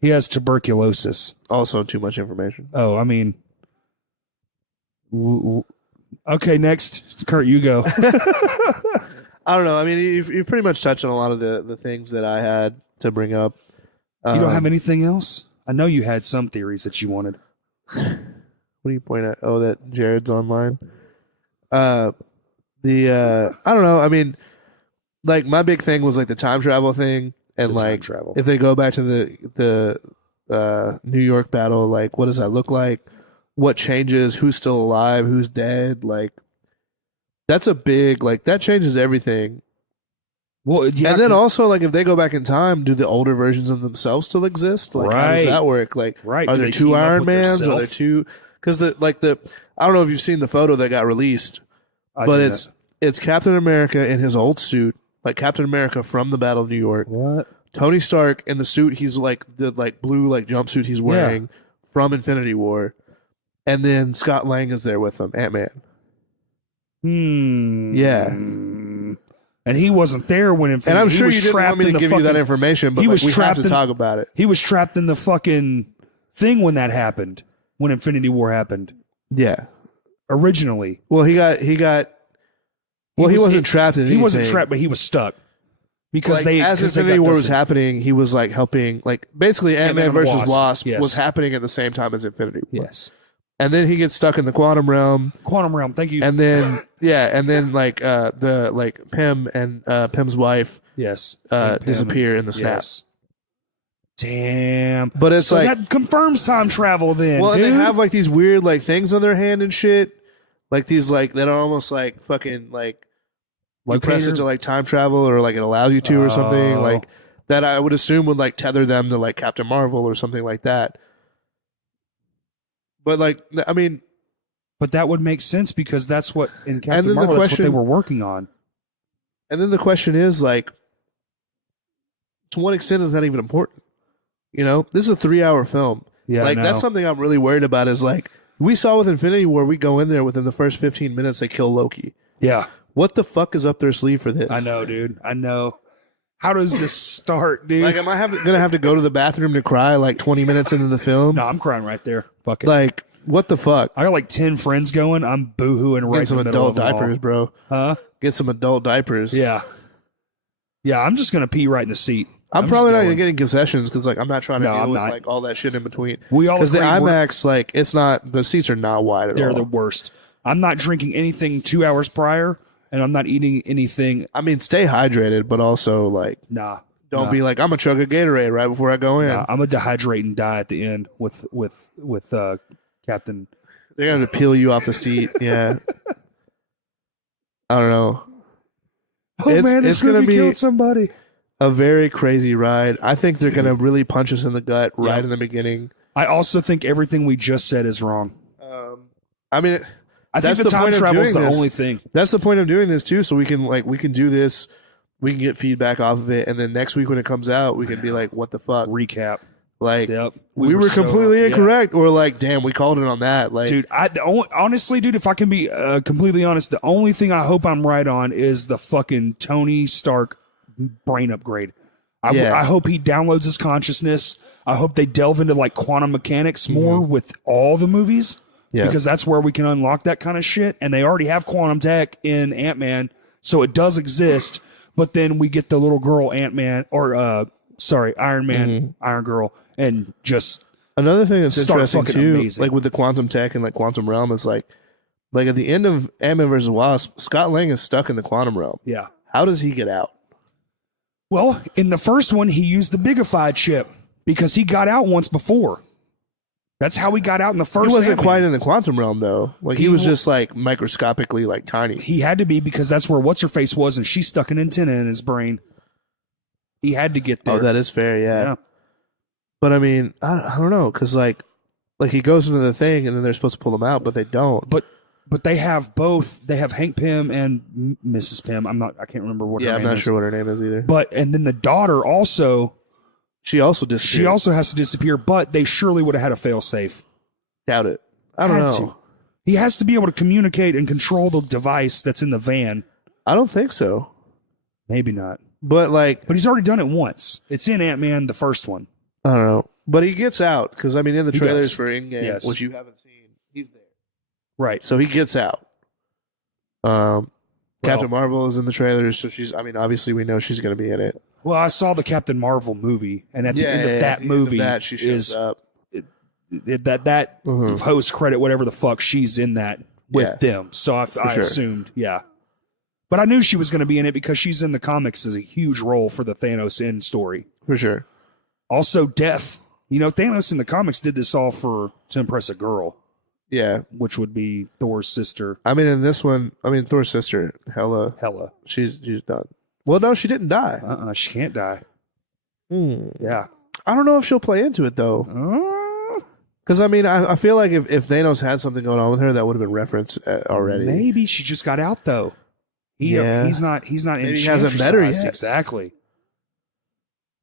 He has tuberculosis. Also, too much information. Oh, I mean. Okay, next. Kurt, you go. I don't know. I mean, you pretty much touched on a lot of the things that I had to bring up. You don't have anything else? I know you had some theories that you wanted. What do you point at? Oh, that Jared's online. I don't know. I mean, like, my big thing was like the time travel thing, and The time like travel. if they go back to the New York battle, like, what does that look like? What changes? Who's still alive? Who's dead? Like, that's a big, like, that changes everything. Well, yeah, And then also, like, if they go back in time, do the older versions of themselves still exist? Like, how does Right. that work? Like, Right. are Do there they two team up Iron with Mans? Are there theirself? two? Because I don't know if you've seen the photo that got released, I but did it's Captain America in his old suit, like Captain America from the Battle of New York. that. What? Tony Stark in the suit he's like the like blue like jumpsuit he's wearing from Infinity War, and then Scott Lang is there with him, Ant-Man. Yeah. And he wasn't there when And I'm sure he was you didn't want trapped me in to the give you that fucking- information, but he like, was we have trapped to in- talk about it. He was trapped in the fucking thing when that happened. When Infinity War happened. Yeah. Originally. Well, he wasn't trapped in anything. He wasn't trapped, but he was stuck. Because Like, they as 'cause they Infinity got War those was things. happening, he was like helping, like basically Ant-Man Ant-Man and versus Wasp, Wasp yes. was happening at the same time as Infinity War. Yes. And then he gets stuck in the quantum realm, Quantum Realm, thank you. and then like the like Pym and Pym's wife yes. And Pym. disappear in the snap. Yes. Damn. But it's so like, that confirms time travel then. well, and dude. they have like these weird like things on their hand and shit, like these like that are almost like fucking like you press it Locator? to like time travel or like it allows you to or something Oh. like that. I would assume would like tether them to like Captain Marvel or something like that. But like, I mean, But that would make sense because that's what in And Captain then the Marvel that's what they question- were working on. and then the question is like, to what extent is that even important? You know, this is a 3-hour film. Yeah. Like, I that's know. something I'm really worried about is like, we saw with Infinity War, we go in there within the first 15 minutes, they kill Loki. Yeah. What the fuck is up their sleeve for this? I know, dude. I know. How does this start, dude? Like, am I gonna have to go to the bathroom to cry like 20 minutes into the film? No, I'm crying right there. Fuck it. Like, What the fuck? I got like 10 friends going. I'm boohooing right Get in some the middle adult of them all. diapers, bro. Huh? Get some adult diapers. Yeah. Yeah, I'm just going to pee right in the seat. I'm just probably not going. gonna get any concessions because like I'm not trying to No, deal I'm with not. like all that shit in between. We all Because the agreed we're- IMAX, like it's not, the seats are not wide at They're all. the worst. I'm not drinking anything 2 hours prior, and I'm not eating anything. I mean, stay hydrated, but also like Nah. don't be like I'm gonna chug a Gatorade right before I go in. Nah, I'm gonna dehydrate and die at the end with Captain. They're gonna peel you off the seat. Yeah. I don't know. Oh It's- man, this it's gonna movie be- killed somebody. A very crazy ride. I think they're gonna really punch us in the gut right Yeah. in the beginning. I also think everything we just said is wrong. I mean, I That's think the the time point of travel is doing the this. only thing. that's the point of doing this too. So we can do this. We can get feedback off of it, and then next week when it comes out, we can be like, "What the fuck?" Recap. Like, Yep. we were so completely wrong. Yeah. incorrect, or like, "Damn, we called it on that." Like, Dude, honestly, dude, if I can be completely honest, the only thing I hope I'm right on is the fucking Tony Stark brain upgrade. Yeah. I hope he downloads his consciousness. I hope they delve into like quantum mechanics more with all the movies. Yeah. Because that's where we can unlock that kind of shit. And they already have quantum tech in Ant-Man, so it does exist. But then we get the little girl Ant-Man, or Iron Man, Iron Girl, and just another thing that's Start interesting fucking too, amazing. like with the quantum tech and like quantum realm, is like at the end of Ant-Man vs. Wasp, Scott Lang is stuck in the quantum realm. yeah. How does he get out? Well, in the first one, he used the bigified chip because he got out once before. That's how he got out in the first. He wasn't Ant-Man. quite in the quantum realm though. Like he was just like microscopically like tiny. He had to be because that's where what's her face was, and she stuck an antenna in his brain. He had to get there. Oh, that is fair, yeah. Yeah. But I mean, I don't know, because like he goes into the thing and then they're supposed to pull him out, but they don't. But they have both. They have Hank Pym and Mrs. Pym. I can't remember what. Yeah, her I'm name not is. sure what her name is either. But and then the daughter also. She also disappeared. She also has to disappear. But they surely would have had a failsafe. doubt it. I don't Had know. to. He has to be able to communicate and control the device that's in the van. I don't think so. Maybe not. But like, But he's already done it once. It's in Ant-Man, the first one. I don't know. But he gets out because I mean, in the He trailers does. for Endgame, Yes. which you haven't seen, he's there. Right. So he gets out. Captain Marvel is in the trailers, so she's. I mean, obviously we know she's going to be in it. Well, I saw the Captain Marvel movie, and at the end of that movie she shows is up. that post credit, whatever the fuck, she's in that with Yeah. them. So I sure. assumed, yeah. But I knew she was going to be in it because she's in the comics as a huge role for the Thanos end story. For sure. Also, Death. You know, Thanos in the comics did this all to impress a girl, Yeah. which would be Thor's sister, I mean, in this one, Thor's sister, Hela, Hela. she's done. Well, no, she didn't die. She can't die. Yeah. I don't know if she'll play into it though, because I mean, I feel like if Thanos had something going on with her, that would have been referenced already. Maybe she just got out though. Yeah. He's not. Maybe he hasn't met her enchantressized. yet. Exactly.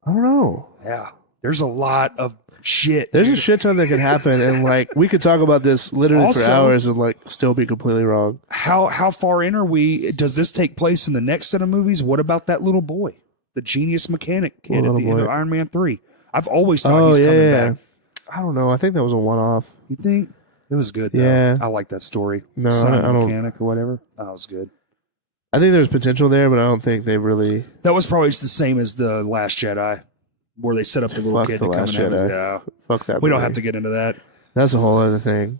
I don't know. Yeah. There's a lot of shit. There's a shit ton that could happen, and like we could talk about this literally Also- for hours and like still be completely wrong. How far in are we? Does this take place in the next set of movies? What about that little boy, the genius mechanic kid What at the little end of boy? Iron Man 3? I've always thought he's coming back. I don't know. I think that was a one-off. You think it was good? Though. Yeah. I like that story. No, Son of I a don't- mechanic or whatever. That was good. I think there's potential there, but I don't think they've really. That was probably the same as the Last Jedi, where they set up the little Fuck kid The to come Last in. Jedi. Yeah. Fuck that. We don't movie. have to get into that. That's a whole other thing.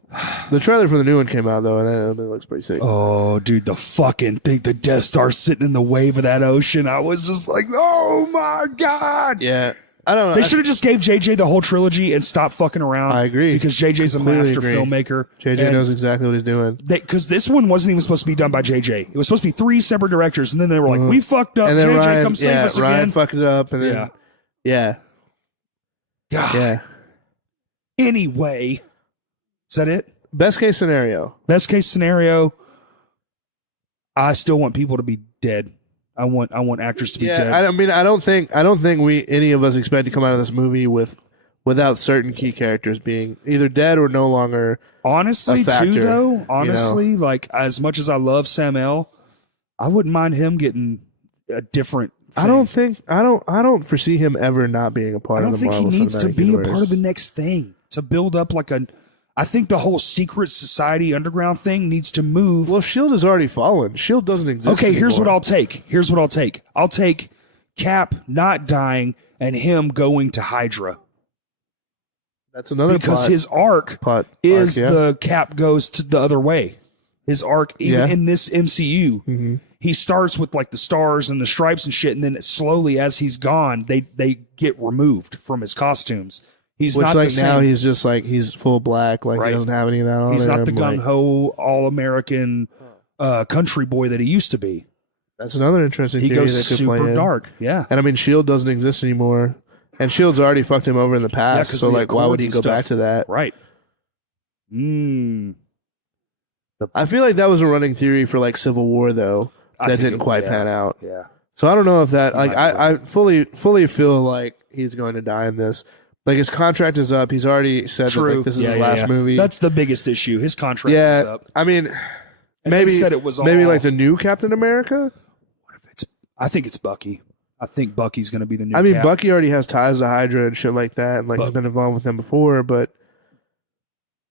The trailer for the new one came out though, and it looks pretty sick. Oh, dude, the fucking thing, the Death Star sitting in the wave of that ocean. I was just like, oh my God. Yeah, I don't know. They should have just gave JJ the whole trilogy and stopped fucking around. I agree. Because JJ's a Completely master agree. filmmaker. JJ And knows exactly what he's doing. because this one wasn't even supposed to be done by JJ. It was supposed to be 3 separate directors, and then they were like, we fucked up. And then JJ, Ryan, come save us Ryan again. fucked it up, and then yeah, God. yeah. Anyway, is that it? Best case scenario. Best case scenario, I still want people to be dead. I want actors to be dead. I mean, I don't think we any of us expect to come out of this movie without certain key characters being either dead or no longer. Honestly, a factor, too, though, you know? honestly, like as much as I love Sam L, I wouldn't mind him getting a different. Thing. I don't foresee him ever not being a part I of don't the think he Marvel needs to Cinematic be Universe. a part of the next thing to build up like a. I think the whole secret society underground thing needs to move. Well, Shield has already fallen. Shield doesn't exist. Okay, here's anymore. what I'll take. Here's what I'll take. I'll take Cap not dying and him going to Hydra. That's another Because plot. his arc plot is arc, yeah. the Cap goes to the other way. His arc, even Yeah. in this MCU, he starts with like the stars and the stripes and shit, and then slowly as he's gone, they get removed from his costumes. He's Which not like the now same. he's just like he's full black, like Right. he doesn't have any of that on. He's not the him, gung like- ho all American country boy that he used to be. That's another interesting He theory goes that could play super in. dark. Yeah. And I mean, Shield doesn't exist anymore, and Shield's already fucked him over in the past. 'cause So the like, why would Accords he and go stuff. back to that? Right. I feel like that was a running theory for like Civil War though. I That think didn't it- quite yeah. pan out. Yeah. So I don't know if that like might be I fully feel like he's going to die in this. Like his contract is up. He's already said that True. like, this is Yeah, his yeah, last yeah. movie. That's the biggest issue. His contract is yeah. up. I mean, And they maybe said it was maybe all- like the new Captain America. I think it's Bucky. I think Bucky's going to be the new I mean, Cap. Bucky already has ties to Hydra and shit like that, and like he's But- been involved with them before. But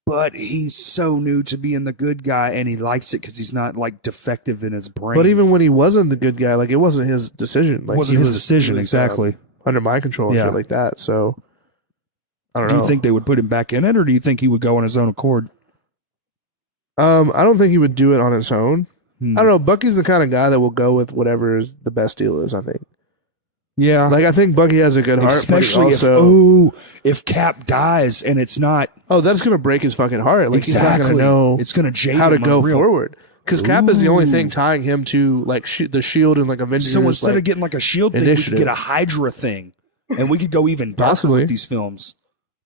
But he's so new to being the good guy, and he likes it because he's not like defective in his brain. even when he wasn't the good guy, like it wasn't his decision. Like it wasn't he his was- decision he was, exactly. under my control and Yeah. shit like that. So I don't Do know. you think they would put him back in it, or do you think he would go on his own accord? I don't think he would do it on his own. Hmm. I don't know. Bucky's the kind of guy that will go with whatever is the best deal is. I think. Yeah, Like I think Bucky has a good heart, especially but he also if Cap dies and it's not that's gonna break his fucking heart. Like exactly, he's not gonna know it's going to jade how to him go unreal. forward. Because Cap is the only Ooh. thing tying him to like the Shield and like Avengers. So instead like, of getting like a shield thing, we initiative. could get a Hydra thing, and we could go even darker Possibly. with these films,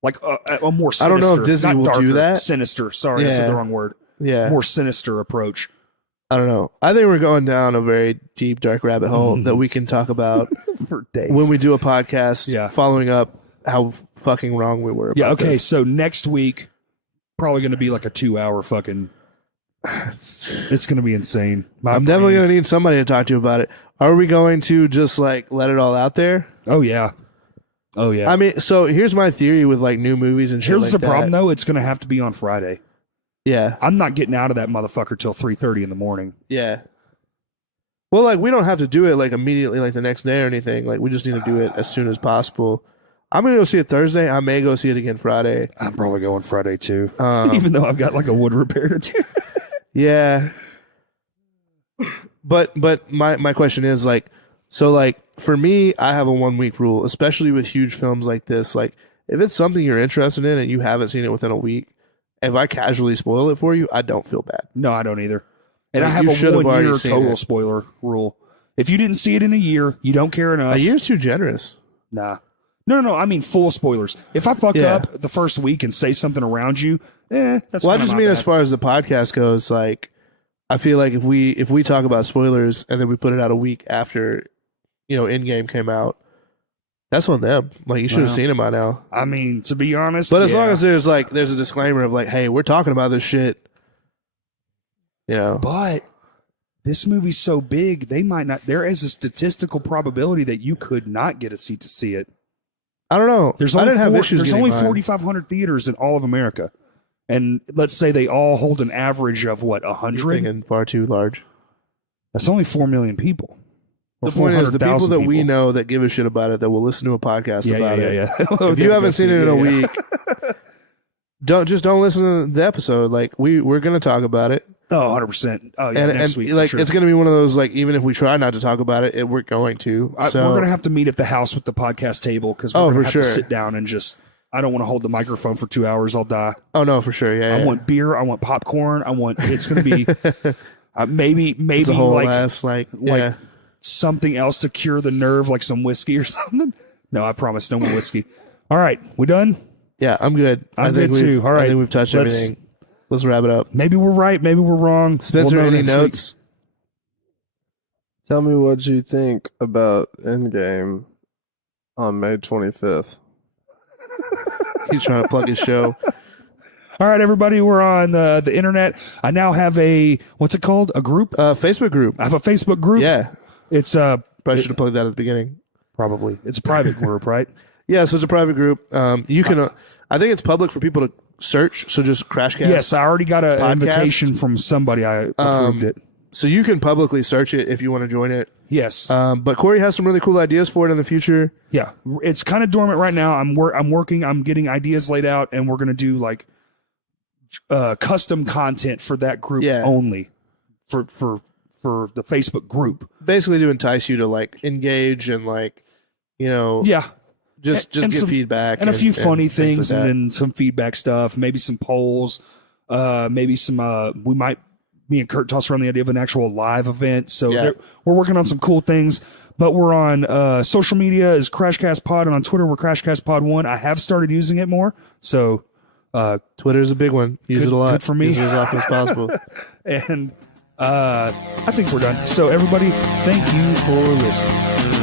like a more. Sinister, I don't know if Disney not will do darker, that. Sinister. Sorry, I said Yeah. the wrong word. yeah, More sinister approach. I don't know. I think we're going down a very deep, dark rabbit hole that we can talk about For days. when we do a podcast. Yeah. Following up how fucking wrong we were. About Yeah. Okay. this. So next week, probably going to be like a 2-hour fucking. It's going to be insane. I'm definitely gonna need somebody to talk to about it. Are we going to just like let it all out there? Oh yeah. Oh yeah. I mean, so here's my theory with like new movies and shit Here's like the that. problem though. It's going to have to be on Friday. Yeah, I'm not getting out of that motherfucker till 3:30 in the morning. yeah. Well, like we don't have to do it like immediately, like the next day or anything. Like we just need to do it as soon as possible. I'm gonna go see it Thursday. I may go see it again Friday. I'm probably going Friday too, Um, even though I've got like a wood repair to do. Yeah. But my question is like, so like for me, I have a 1 week rule, especially with huge films like this. Like if it's something you're interested in and you haven't seen it within a week, if I casually spoil it for you, I don't feel bad. No, I don't either. And Like, I have you a should have 1 year already seen total it. spoiler rule. If you didn't see it in a year, you don't care enough. A year's too generous. Nah. No. I mean full spoilers. If I fuck Yeah. up the first week and say something around you, that's. Well, I kinda just my mean bad. as far as the podcast goes, like I feel like if we talk about spoilers and then we put it out a week after, Endgame came out, that's on them. Like you should have Well, seen it by now. I mean, to be honest, But as yeah. long as there's a disclaimer of like, hey, we're talking about this shit. But this movie's so big, they might not. There is a statistical probability that you could not get a seat to see it. I don't know. There's I only didn't have issues. there's getting only mine. 4,500 theaters in all of America, and let's say they all hold an average of what You're 100. thinking far too large. That's only 4 million people. Or The point is, the people 400,000 that we people. know that give a shit about it, that will listen to a podcast about it. Yeah. If you haven't seen it in a week, don't listen to the episode. Like we're gonna talk about it, Oh, 100%. Oh, yeah, and next week. like for sure. it's gonna be one of those like even if we try not to talk about it, we're going to. So we're going to have to meet at the house with the podcast table because Oh, we're going for to have to sure. sit down and just. I don't want to hold the microphone for 2 hours. I'll die. oh no, for sure, yeah. I yeah. want beer. I want popcorn. It's going to be maybe it's a whole like ass yeah. something else to cure the nerve, like some whiskey or something. No, I promise, no more whiskey. All right, we done? Yeah, I'm good. I'm I think good too. we've- All right, I think we've touched let's- everything. Let's wrap it up. Maybe we're right. Maybe we're wrong. Spencer, We'll know any next week. notes? Tell me what you think about Endgame on May 25th. He's trying to plug his show. All right, everybody, we're on the internet. I now have what's it called? A group? Facebook group. I have a Facebook group. Yeah, It's probably should have plugged that at the beginning. probably it's a private group, right? Yeah, so it's a private group. You can. I think it's public for people to search. So just Crashcast. Yes, I already got an Podcast? invitation from somebody. I approved it. So you can publicly search it if you want to join it. Yes. But Corey has some really cool ideas for it in the future. Yeah, it's kind of dormant right now. I'm working. I'm getting ideas laid out, and we're gonna do like custom content for that group Yeah. only, for the Facebook group. Basically to entice you to like engage and like, Yeah, just and give some- feedback and a few funny things, like that. and then some feedback stuff. Maybe some polls. Maybe some. Me and Kurt tossed around the idea of an actual live event. So Yeah. we're working on some cool things. But we're on social media is Crashcast Pod, and on Twitter we're Crashcast Pod 1. I have started using it more. So Twitter's a big one. Use Good- it a lot. good for me. Use it as often as possible. and I think we're done. So everybody, thank you for listening.